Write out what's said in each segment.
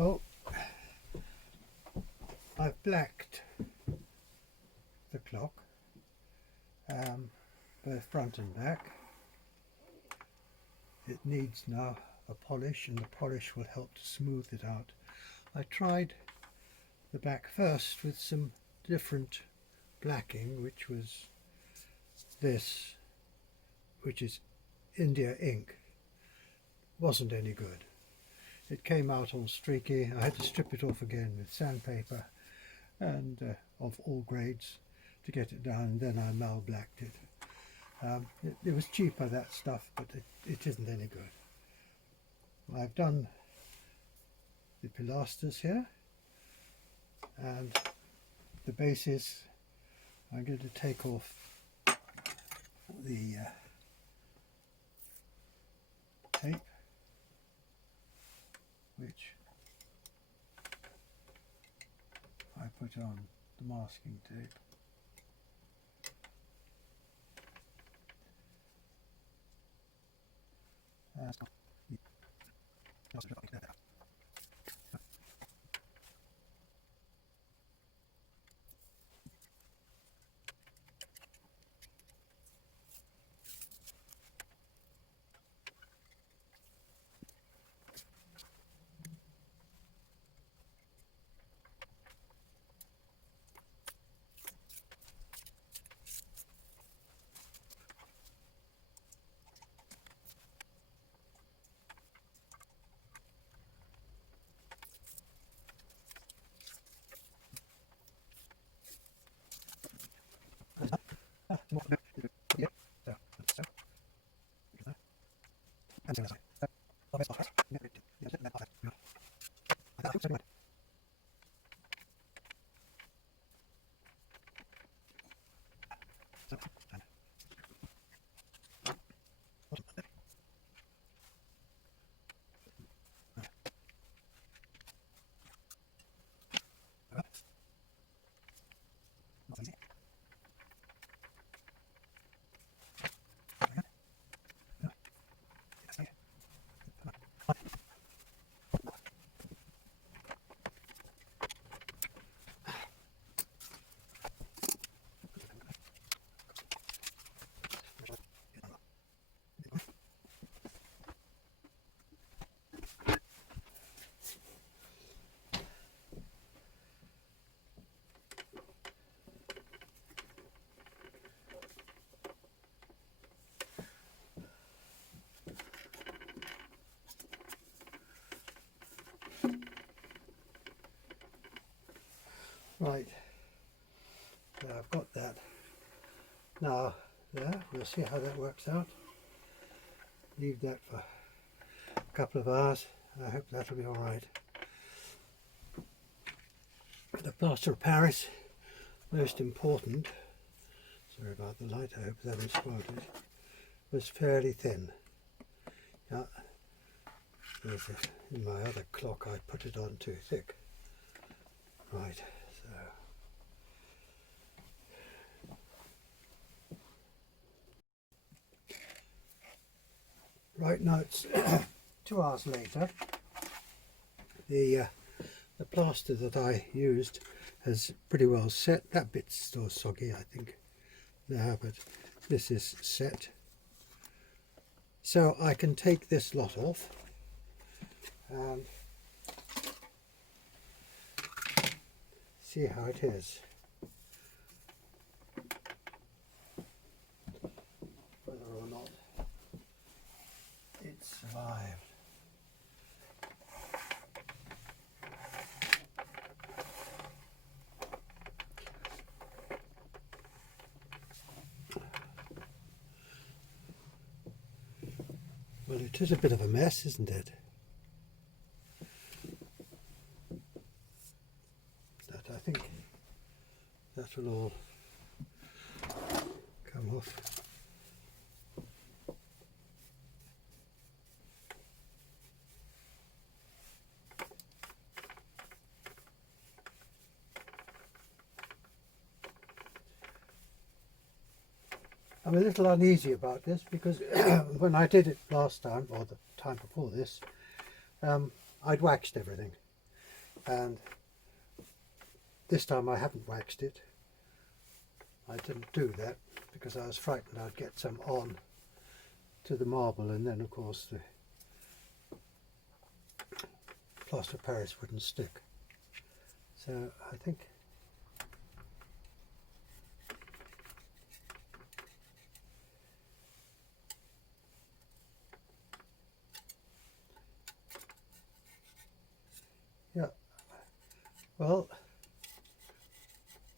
Oh, I've blacked the clock, both front and back. It needs now a polish, and the polish will help to smooth it out. I tried the back first with some different blacking, which was this, which is India ink. Wasn't any good. It came out all streaky. I had to strip it off again with sandpaper and of all grades to get it down, and then I Marblacked it. It was cheaper, that stuff, but it isn't any good. I've done the pilasters here, and the bases I'm going to take off the tape, which I put on the masking tape. Right, so I've got that. Now, there, we'll see how that works out. Leave that for a couple of hours. I hope that'll be all right. The Plaster of Paris, most important, sorry about the light, I hope that hasn't spoiled it, was fairly thin. Yeah, in my other clock I put it on too thick. Right, so right now it's 2 hours later. The plaster that I used has pretty well set. That bit's still soggy, I think, there, but this is set. So I can take this lot off and see how it is. Whether or not it survived. Well, it is a bit of a mess, isn't it? But I think that will all come off. I'm a little uneasy about this because when I did it last time, or the time before this, I'd waxed everything. and this time I haven't waxed it. I didn't do that because I was frightened I'd get some on to the marble, and then of course the plaster of Paris wouldn't stick. So I think yeah, well,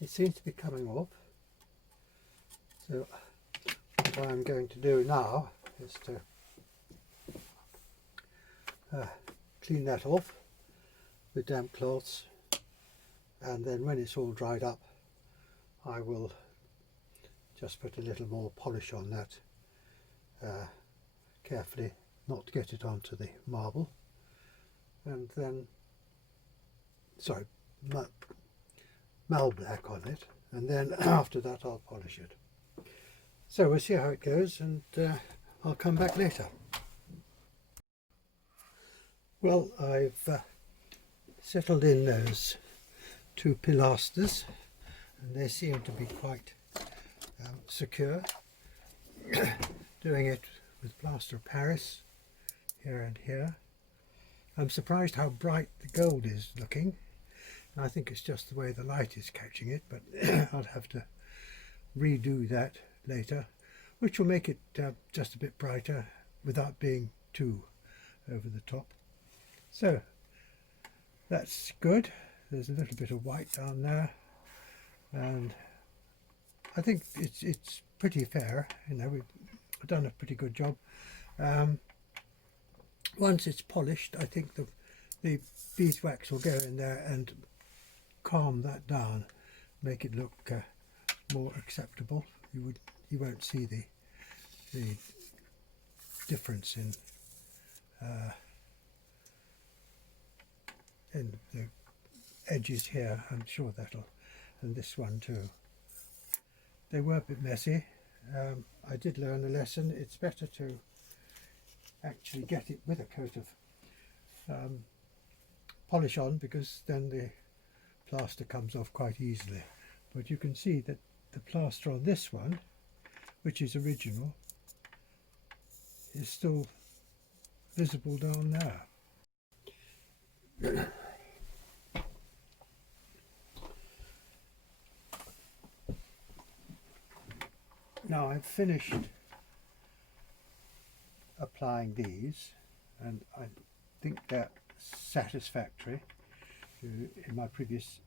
it seems to be coming off. So what I'm going to do now is to clean that off with damp cloths, and then when it's all dried up I will just put a little more polish on that carefully, not to get it onto the marble, and then Marblack on it, and then after that I'll polish it. So we'll see how it goes, and I'll come back later. Well, I've settled in those two pilasters, and they seem to be quite secure. Doing it with plaster of Paris here and here. I'm surprised how bright the gold is looking. I think it's just the way the light is catching it, but I'll have to redo that later, which will make it just a bit brighter without being too over the top. So that's good. There's a little bit of white down there, and I think it's pretty fair. You know, we've done a pretty good job. Once it's polished, I think the beeswax will go in there and calm that down, make it look more acceptable. You won't see the difference in the edges here. I'm sure that'll, and this one too. They were a bit messy. I did learn a lesson. It's better to actually get it with a coat of polish on, because then the plaster comes off quite easily. But you can see that the plaster on this one, which is original, is still visible down there. Now I've finished applying these, and I think they're satisfactory. In my previous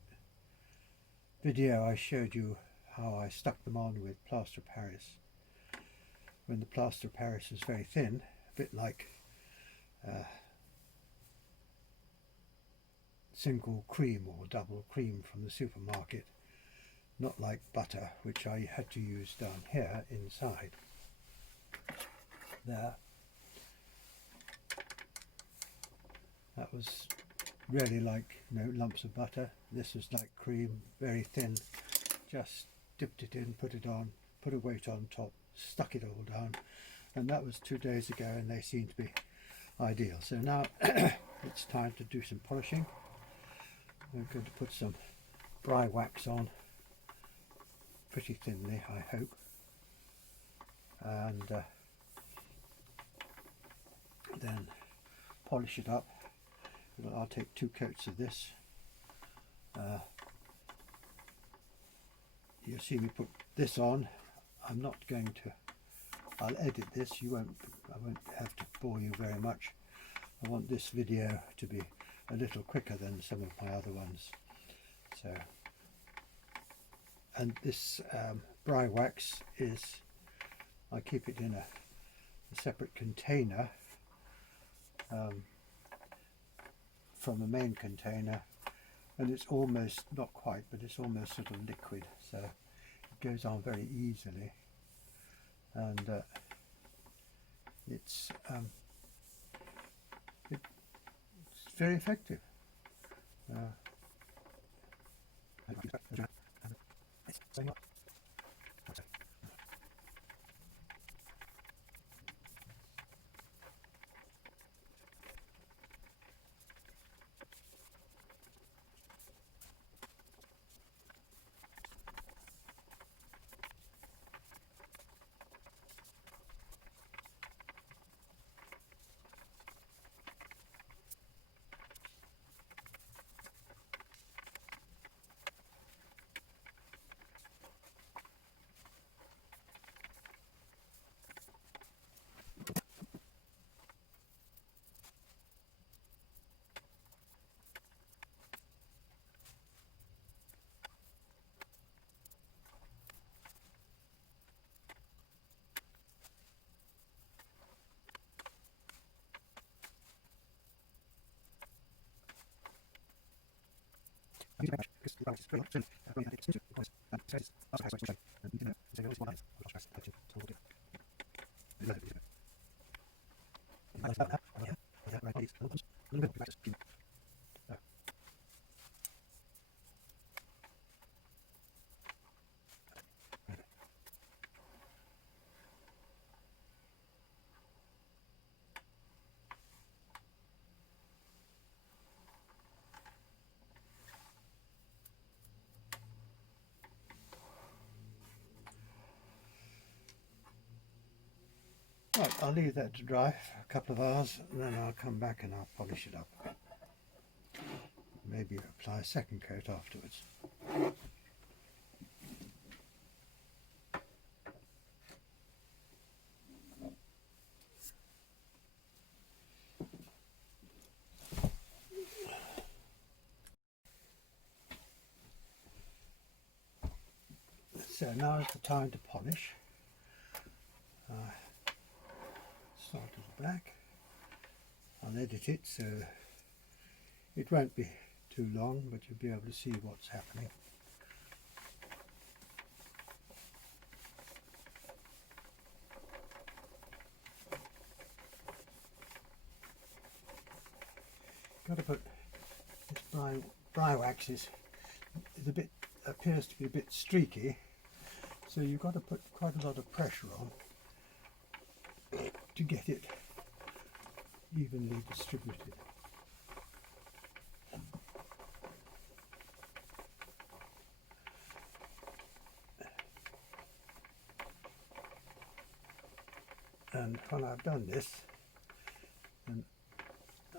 video I showed you how I stuck them on with plaster of Paris, when the plaster of Paris is very thin, a bit like single cream or double cream from the supermarket, not like butter, which I had to use down here inside there. That was really like, you know, lumps of butter. This was like cream, very thin. Just dipped it in, put it on, put a weight on top, stuck it all down, and that was 2 days ago, and they seem to be ideal. So now it's time to do some polishing. I'm going to put some dry wax on, pretty thinly I hope, and then polish it up. I'll take 2 coats of this. You'll see me put this on. I'm not going to, I'll edit this, I won't have to bore you very much. I want this video to be a little quicker than some of my other ones. So, and this bry wax is, I keep it in a separate container from the main container, and it's almost, not quite, but it's almost sort of liquid, so it goes on very easily, and it's very effective. Right, I'll leave that to dry for a couple of hours and then I'll come back and I'll polish it up a bit. Maybe apply a second coat afterwards. So now is the time to polish. Start at the back. I'll edit it so it won't be too long, but you'll be able to see what's happening. Got to put this dry wax is a bit, appears to be a bit streaky, so you've got to put quite a lot of pressure on to get it evenly distributed. And when I've done this, then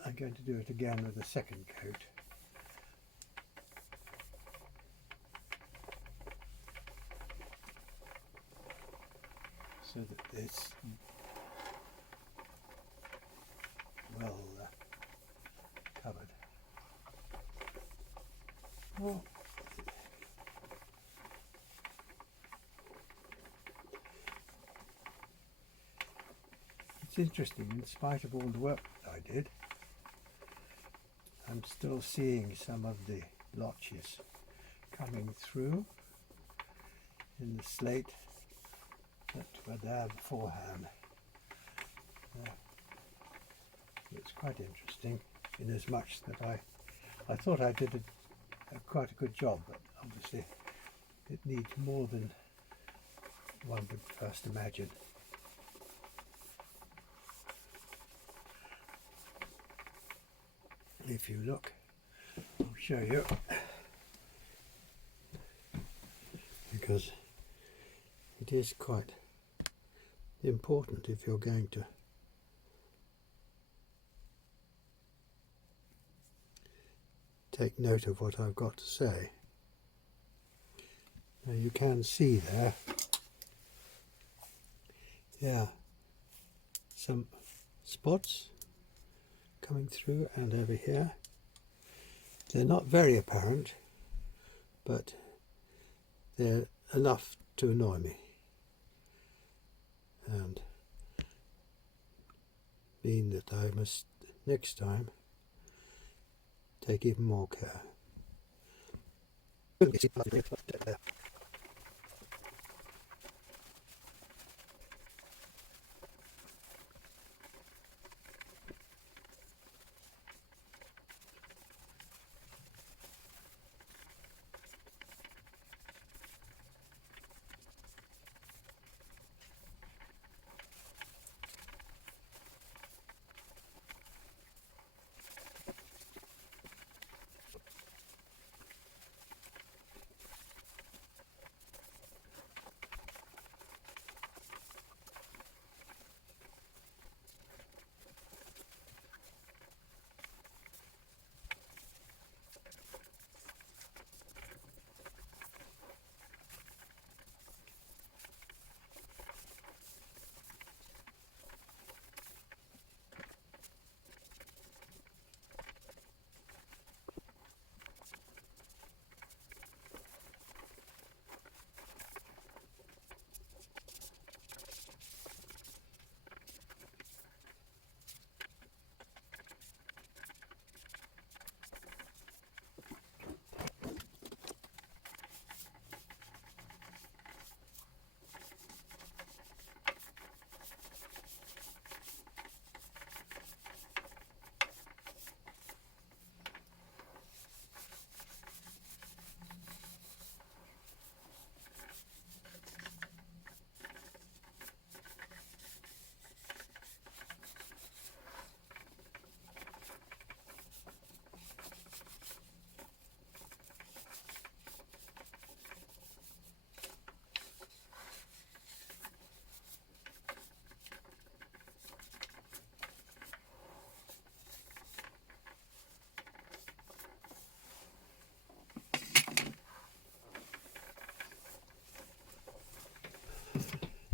I'm going to do it again with a second coat. So that it's well covered. Well, it's interesting, in spite of all the work that I did, I'm still seeing some of the blotches coming through in the slate that were there beforehand. It's quite interesting, in as much that I thought I did quite a good job, but obviously it needs more than one would first imagine. If you look, I'll show you, because it is quite important if you're going to take note of what I've got to say. Now you can see there, yeah, some spots coming through, and over here. They're not very apparent, but they're enough to annoy me and mean that I must next time take even more care.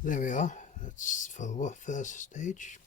There we are, that's for the first stage.